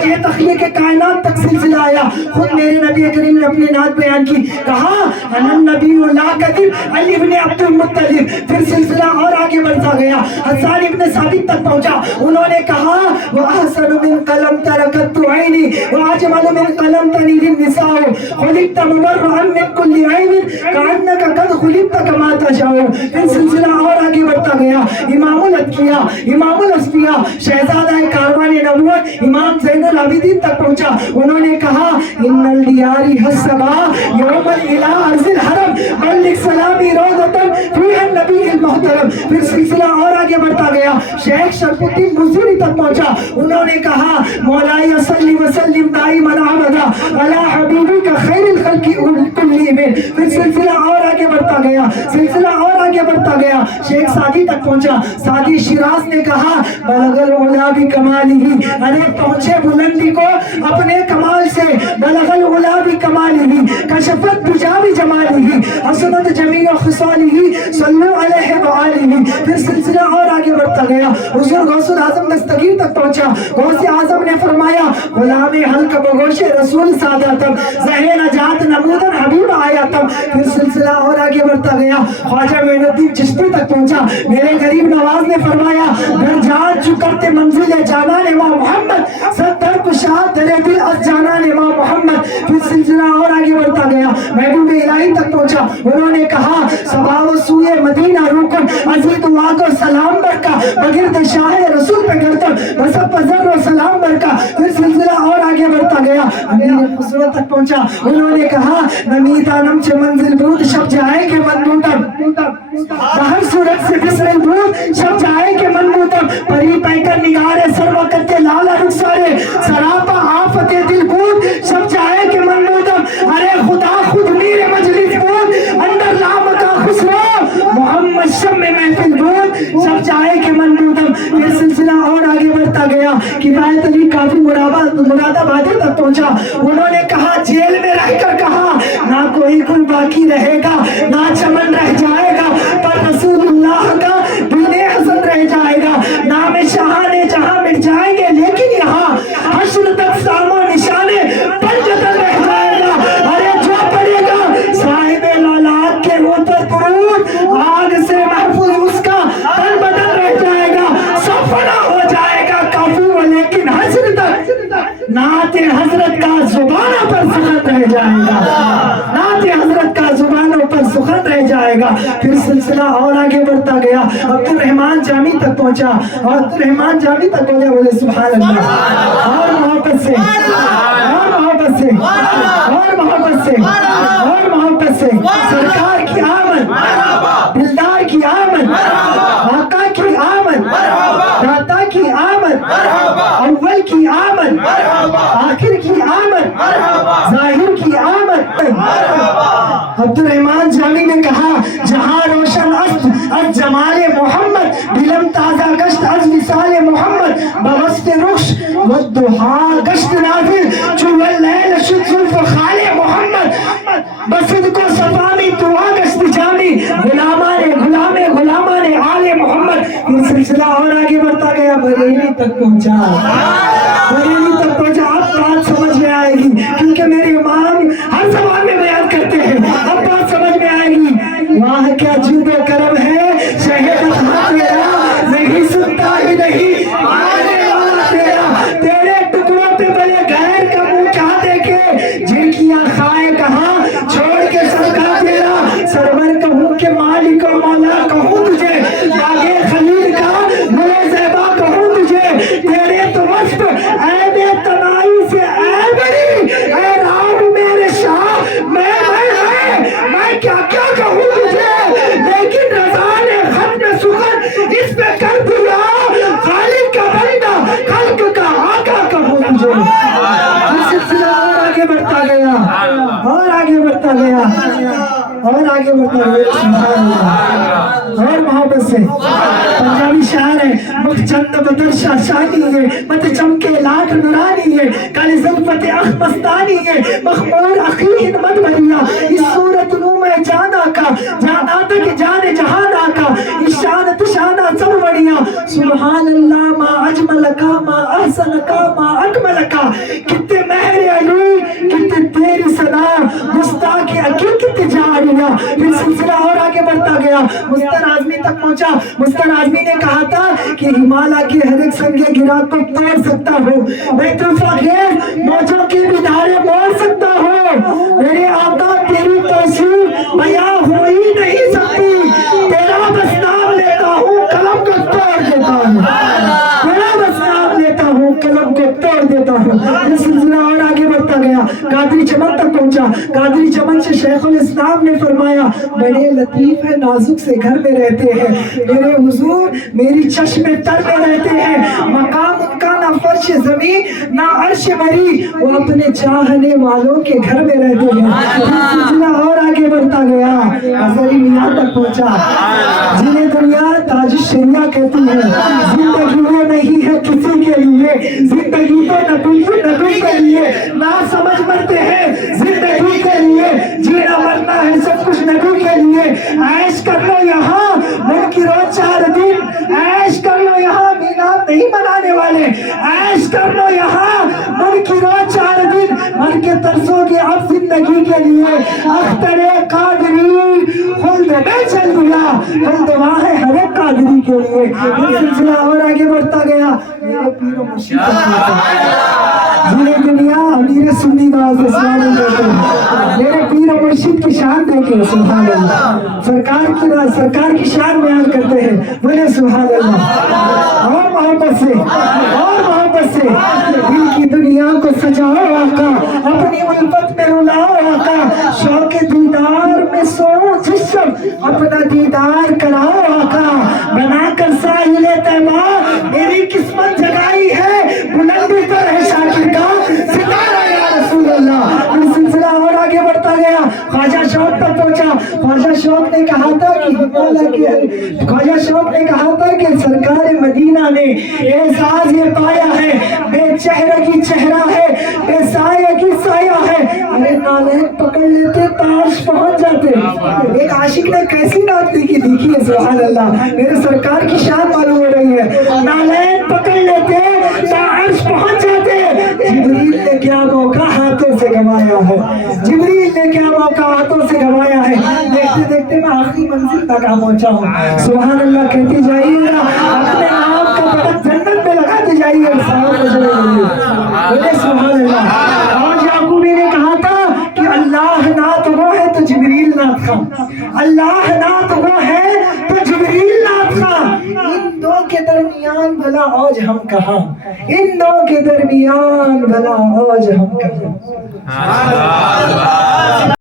وجہ تخلیق کائنات تک سلسلہ آیا. خود میرے نبی کریم نے اپنی نعت بیان کی, کہا انا النبی لا کذب علی ابن عبد المطلب. پھر سلسلہ اور آگے بڑھتا گیا, حسان ابن ثابت تک پہنچا. انہوں نے کہا وَأَحْسَنُ مِنْ قَلَمْ تَرَكَتْ عَيْنِي وَأَجْمَلُ مِنْ قَلَمْ تَنِيهِ النِّسَاءُ خُلِقْتَ مُبَرَّأً مِنْ كُلِّ عَيْبٍ كَأَنَّكَ قَدْ خُلِقْتَ كَمَا تَشَاءُ. پھر سلسلہ اور آگے بڑھتا گیا. امام الاتقیاء, امام الاصفیاء, شہزادہ کاروان نبوت امام زین العابدین تک پہنچا. انہوں نے کہا ان الدیار حسبا یوم الى ارض الحرم بلغ سلامی روضۃ فیہا النبی المحترم. پھر سلسلہ اور آگے بڑھتا گیا. شیخ شرف الدین بوصیری تک پہنچا. انہوں نے کہا مولائی صلی وسلم دائما ابدا علی حبیبک خیر الخلق کلہم. پھر سلسلہ اور آگے بڑھتا گیا, سلسلہ اور آگے بڑھتا گیا. شیخ سعدی تک پہنچا. سعدی شیراز نے کہا بلغ العلا بکمالہ, ارے پہنچے بلندی کو اپنے کمال سے. بلغ العلا بکمالہ کشفت بجا بجمالہ حسنت جمیع خصالہ صلو علیہ وآلہ. پھر سلسلہ اور آگے بڑھتا گیا. حضور غوث الاعظم دستگیر تک پہنچا. غوث اعظم نے فرمایا غلام حلق بگوش رسول ساداتم زہر نجات نمودن حبیب آیاتم. پھر سلسلہ اور آگے بڑھتا گیا. خواجہ معین الدین چشتی تک پہنچا. میرے غریب نواز نے فرمایا گھر جان چکرتے منزل جانان امام محمد ستر کشاد در دل از جانان امام محمد. پھر سلسلہ اور آگے بڑھتا گیا. محبوب الہی تک پہنچا. انہوں نے کہا صبا و سوئے مدینہ روکن عزیز دعا کو سلام برکا بگرد شاہ رسول پہ گردم بسب پزر و سلام برکا. پھر سلسلہ اور آگے بڑھتا گیا. امیر خسرو تک پہنچا. انہوں نے کہا نمیتانم چھ منزل بود شب جائے کے منبوتم باہر صورت سے بسر بود شب جائے کے منبوتم پری پیکر نگار سر وقت لالا رخسارے سراپا آفت دل بود شب جائے کے منبوتم. ارے خدا خود میر مجلس بود اندر لام کا خسرو محمد شب میں محفل بود شب جائے کے منبوتم. یہ سلسلہ اور آگے بڑھتا گیا. کفایت علی کافی مراد آبادی تک پہنچا. انہوں نے کہا جیل میں رہ کر کہا نہ کوئی گل باقی رہے گا نہ چمن رہ جائے گا پر رسول اللہ کا دین حسن رہ جائے گا. نام شاہانے جہاں مٹ جائیں گے لیکن یہاں حشر تک سامو نشانے پر جدل رہ جائے گا. ارے جو پڑے گا صاحب لالات کے اوپر درود آگ سے محفوظ اس کا تن بدن رہ جائے گا. سب فنا ہو جائے گا کافو لیکن حشر تک نعت حضرت کا زبانوں پر سخن رہ جائے گا. نعت حضرت کا زبانوں پر سخن رہ جائے گا. پھر سلسلہ اور آگے بڑھتا گیا. عبد الرحمن جامی تک پہنچا. اور عبد الرحمن جامی تک بولے سبحان اللہ. اور محبت سے اور محبت سے اور محبت سے اور محبت سے سرکار کی آمد دلدار کی آمد آقا کی آمد داتا کی آمد اول کی آمد آخر کی آمد ظاہر کی آمد. عبد الرحمن جامی نے کہا جہاں روشن است از جمال محمد دلم تازہ گشت از وصال محمد بوسط رخش والضحا گشت نازل چو اللیل شد زلف خال محمد بسد کو صفامی دعا گشت جامی غلامان آل محمد. یہ سلسلہ اور آگے بڑھتا گیا. بریلی تک پہنچا. بریلی تک پہنچا. اب بات سمجھ میں آئے گی کیونکہ میرے امام ہر زبان میں بیان کرتے ہیں. اب بات سمجھ میں آئے گی. وہاں کیا جود و کرم ہے شہد ہاں تیرا نہیں سنتا ہی نہیں آنے والا تیرا. تیرے ٹکڑوں پہ بلے غیر کا منہ کہاں دیکھے جن کی آنکھائیں کہاں چھوڑ کے صدقہ تیرا. سرور کہوں کہ مالک و مولا کہوں تجھے باغے خلیل کا نور زیبا کہوں تجھے. تیرے تو وصف اے بے تنائی سے اے بڑی اے رام میرے شاہ میں کیا کیا کہوں تجھے. لیکن رضا نے ختم سخن اس پہ کر دیا خالق کا بندہ خلق کا آقا کہوں تجھے. سلسلہ اور آگے بڑھتا گیا اور آگے بڑھتا گیا اور آگے بڑھتا گیا. اور محبت سے پنجابی شاعر ہے مکھ چند بدر شاشانی ہے مت چمکے لاکھ نورانی ہے کالی زلفت اخ مستانی ہے مخمور اخی ہدمت بھریا. اس صورت نو میں جانا کا جانا تک جانے جہانا کا اس شان تشانہ سب بڑھیا. سبحان اللہ ما اجملکا ما احسنکا ما اکملکا، کتنے مہر علی، کتنے تیری ثنا، مستاق اکیل کتنے جاریہ۔ پھر سلسلہ اور آگے بڑھتا گیا، مستر اعظمی تک پہنچا۔ مستر اعظمی نے کہا تھا کہ ہمالیہ کے ہر ایک سنگے گرا کو توڑ سکتا ہوں، بیت الفاخر موجوں کی بھی دھارے موڑ سکتا ہوں، میرے آقا تیری توصیف بیاں ہو ہی نہیں سکتی، تیرا بس نام لیتا ہوں قلم کو توڑ دیتا ہوں، تیرا بس نام لیتا ہوں قلم کو توڑ دیتا ہوں۔ یہ سلسلہ اور آگے بڑھتا گیا، قادری چمن تک پہنچا۔ قادری چمن سے شیخ الاسلام نے فرمایا بڑے لطیف ہے نازک سے گھر میں رہتے ہیں، میرے حضور میری چشم تر میں رہتے ہیں، مقام ان کا نہ فرش زمین نہ عرش بری، وہ اپنے چاہنے والوں کے گھر میں رہتے ہیں۔ سلسلہ اور آگے بڑھتا گیا، ازلی میاں تک پہنچا، جنہیں دنیا تاج الشریعہ کہتی ہے۔ زندگی وہ نہیں ہے کسی کے لیے، زندگی تو نبی کے لیے، نہ سمجھ مرتے ہیں زندگی کے لیے، جینا مرنا ہے سب کچھ نبی کے لیے۔ عیش کر لو یہاں منکرو 4 دن، عیش کر لو یہاں میلاد نہیں منانے والے، عیش کر لو یہاں منکرو 4 دن، مر کے ترسو گے اب زندگی کے لیے۔ اختر قادری خلد میں چل گیا، خلد وہاں ہے ہر ایک قادری کے لیے۔ یہ سلسلہ اور آگے بڑھتا گیا، میرے پیر و مرشد جنہیں دنیا امیر سنی نواز اسلام کہتے ہیں، میرے پیر و مرشد کی شان دیکھیں سبحان اللہ، سرکار کی شان بیان کرتے ہیں، بولے سبحان اللہ۔ اور محبت سے دل کی دنیا کو سجاؤ آقا، اپنی الفت میں رلاؤ آقا، شوق دیدار میں سو جسم اپنا دیدار کراؤ آقا، بنا کر ساحل طیبہ میری قسمت جگائی ہے، بلندی پر ہے شاکر کا ستارہ یا رسول اللہ۔ یہ سلسلہ اور آگے بڑھتا گیا، خواجہ شوق تک پہنچا۔ خواجہ شوق نے کہا تھا کہ سرکار مدینہ نے اعزاز یہ پایا ہے، بے چہرہ کی چہرہ ہے، بے سایہ کی سایہ ہے، ارے نالین پکڑ لیتے تاش پہنچ جاتے۔ ایک عاشق نے کیسی نعت لکھی دیکھیے سبحان اللہ، میرے سرکار کی شان معلوم ہو رہی ہے، نالین پکڑ لیتے تاش پہنچ جاتے۔ جبریل نے کیا موقع ہاتھوں سے گوایا ہے، جبریل نے کیا موقع ہاتھوں سے گوایا ہے، دیکھتے دیکھتے میں آخری منزل تک پہنچا ہوں۔ سبحان اللہ کہتے جائیے گا، اپنے آپ کا پتہ جنت میں لگاتے جائیے گا، بولے سبحان اللہ۔ اور یعقوبی نے کہا تھا کہ اللہ نعت وہ ہے تو جبریل نعت خواں، اللہ نعت وہ ہے تو جبریل نعت خواں، ان دو کے درمیان بھلا اوج ہم کہاں، ان دو کے درمیان بھلا اوج ہم کہاں۔